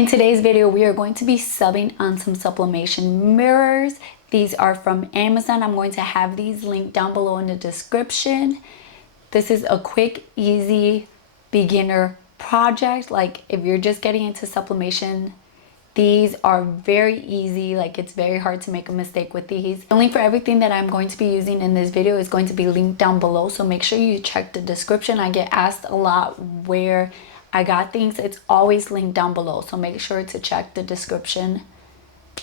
In today's video, we are going to be subbing on some sublimation mirrors. These are from Amazon. I'm going to have these linked down below in the description. This is a quick, easy beginner project. Like if you're just getting into sublimation, these are very easy. Like it's very hard to make a mistake with these. The link for everything that I'm going to be using in this video is going to be linked down below. So make sure you check the description. I get asked a lot where I got things. It's always linked down below. So make sure to check the description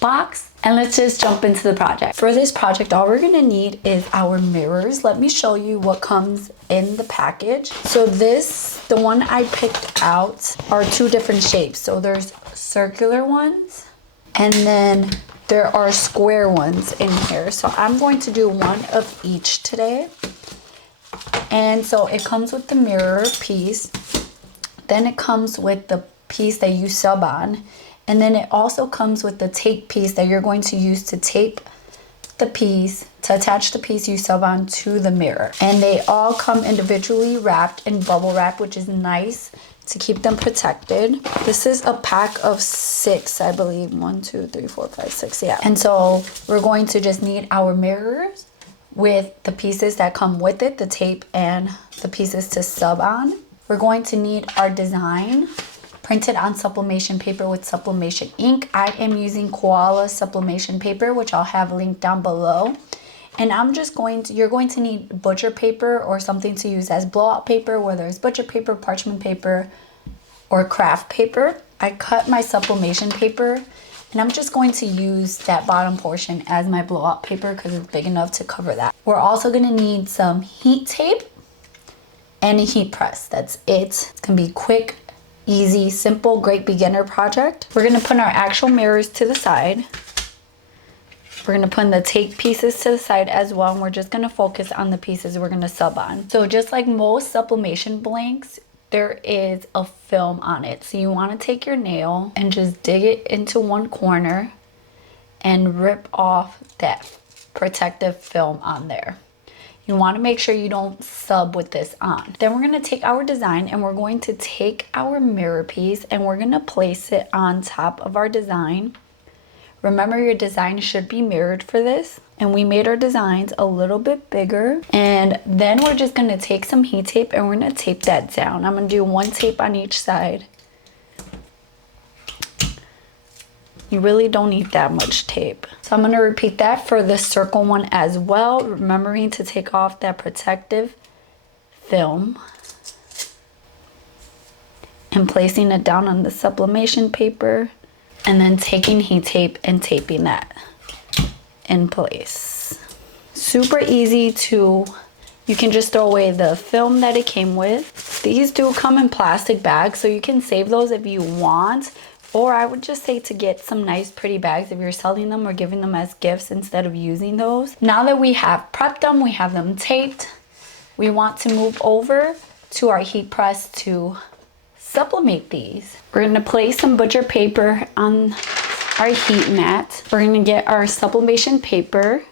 box. And let's just jump into the project. For this project, all we're gonna need is our mirrors. Let me show you what comes in the package. So the one I picked out are two different shapes. So there's circular ones and then there are square ones in here. So I'm going to do one of each today. And so it comes with the mirror piece. Then it comes with the piece that you sub on. And then it also comes with the tape piece that you're going to use to tape the piece, to attach the piece you sub on to the mirror. And they all come individually wrapped in bubble wrap, which is nice to keep them protected. This is a pack of 6, I believe. 1, 2, 3, 4, 5, 6, yeah. And so we're going to just need our mirrors with the pieces that come with it, the tape and the pieces to sub on. We're going to need our design printed on sublimation paper with sublimation ink. I am using Koala sublimation paper, which I'll have linked down below. And you're going to need butcher paper or something to use as blowout paper, whether it's butcher paper, parchment paper, or craft paper. I cut my sublimation paper and I'm just going to use that bottom portion as my blowout paper because it's big enough to cover that. We're also gonna need some heat tape and a heat press. That's it. It's gonna be quick, easy, simple, great beginner project. We're gonna put our actual mirrors to the side. We're gonna put the tape pieces to the side as well, and we're just gonna focus on the pieces we're gonna sub on. So just like most sublimation blanks, there is a film on it. So you wanna take your nail and just dig it into one corner and rip off that protective film on there. You want to make sure you don't sub with this on. Then we're going to take our design and we're going to take our mirror piece and we're going to place it on top of our design. Remember, your design should be mirrored for this. And we made our designs a little bit bigger. And then we're just going to take some heat tape and we're going to tape that down. I'm going to do one tape on each side. You really don't need that much tape. So I'm gonna repeat that for the circle one as well, remembering to take off that protective film and placing it down on the sublimation paper and then taking heat tape and taping that in place. Super easy you can just throw away the film that it came with. These do come in plastic bags, so you can save those if you want. Or I would just say to get some nice pretty bags if you're selling them or giving them as gifts instead of using those. Now that we have prepped them, we have them taped, we want to move over to our heat press to sublimate these. We're going to place some butcher paper on our heat mat. We're going to get our sublimation paper.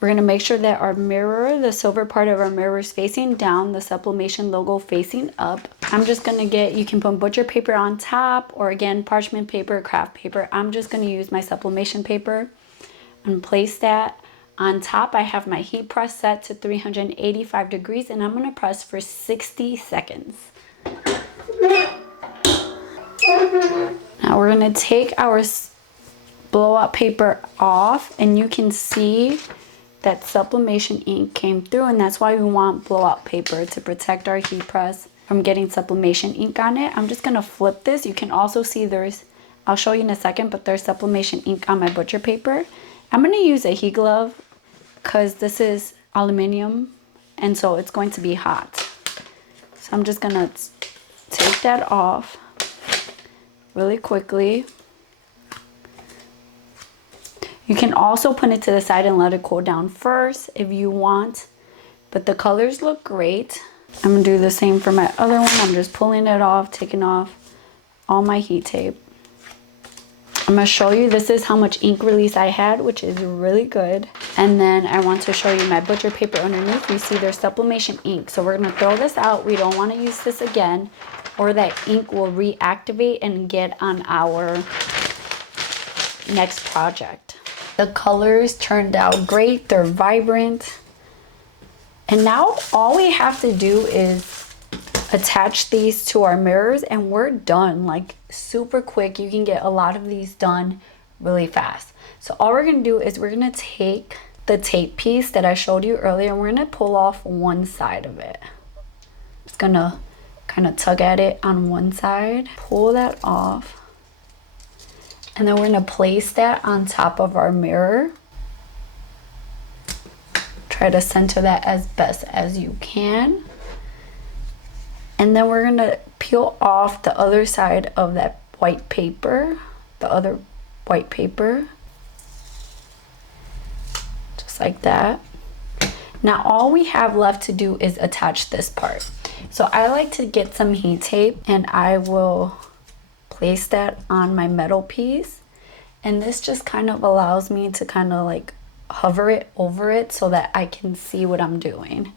We're going to make sure that our mirror, the silver part of our mirror, is facing down, the sublimation logo facing up. I'm just going to you can put butcher paper on top or again, parchment paper, craft paper. I'm just going to use my sublimation paper and place that on top. I have my heat press set to 385 degrees and I'm going to press for 60 seconds. Now we're going to take our blowout paper off and you can see that sublimation ink came through, and that's why we want blowout paper to protect our heat press from getting sublimation ink on it. I'm just gonna flip this. You can also see I'll show you in a second, but there's sublimation ink on my butcher paper. I'm gonna use a heat glove because this is aluminum and so it's going to be hot. So I'm just gonna take that off really quickly. You can also put it to the side and let it cool down first if you want, but the colors look great. I'm gonna do the same for my other one. I'm just pulling it off, taking off all my heat tape. I'm gonna show you, this is how much ink release I had, which is really good. And then I want to show you my butcher paper underneath. You see there's sublimation ink. So we're gonna throw this out. We don't wanna use this again. or that ink will reactivate and get on our next project. The colors turned out great. They're vibrant. And now all we have to do is attach these to our mirrors and we're done. Like super quick. You can get a lot of these done really fast. So all we're gonna do is we're gonna take the tape piece that I showed you earlier and we're gonna pull off one side of it. Just gonna kind of tug at it on one side, pull that off, and then we're gonna place that on top of our mirror. Try to center that as best as you can. And then we're gonna peel off the other side of that white paper, the other white paper, just like that. Now all we have left to do is attach this part. So I like to get some heat tape and I will place that on my metal piece. And this just kind of allows me to kind of like hover it over it so that I can see what I'm doing.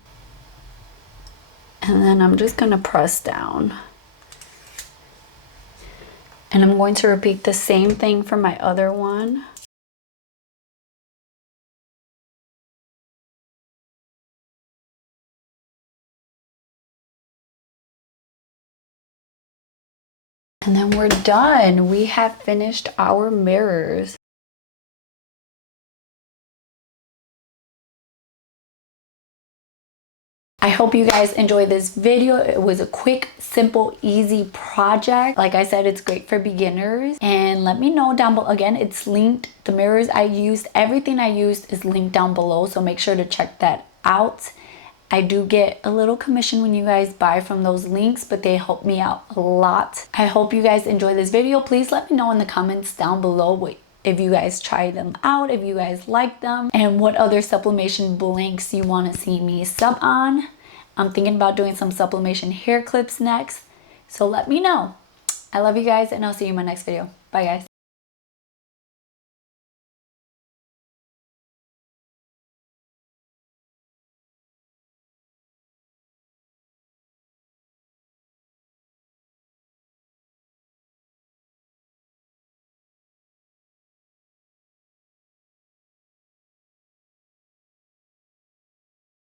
And then I'm just gonna press down. And I'm going to repeat the same thing for my other one. And then we're done. We have finished our mirrors. I hope you guys enjoyed this video. It was a quick, simple, easy project. Like I said, it's great for beginners. And let me know down below. Again, it's linked. The mirrors I used, everything I used is linked down below. So make sure to check that out. I do get a little commission when you guys buy from those links, but they help me out a lot. I hope you guys enjoy this video. Please let me know in the comments down below if you guys try them out, if you guys like them, and what other sublimation blanks you want to see me sub on. I'm thinking about doing some sublimation hair clips next, so let me know. I love you guys, and I'll see you in my next video. Bye, guys.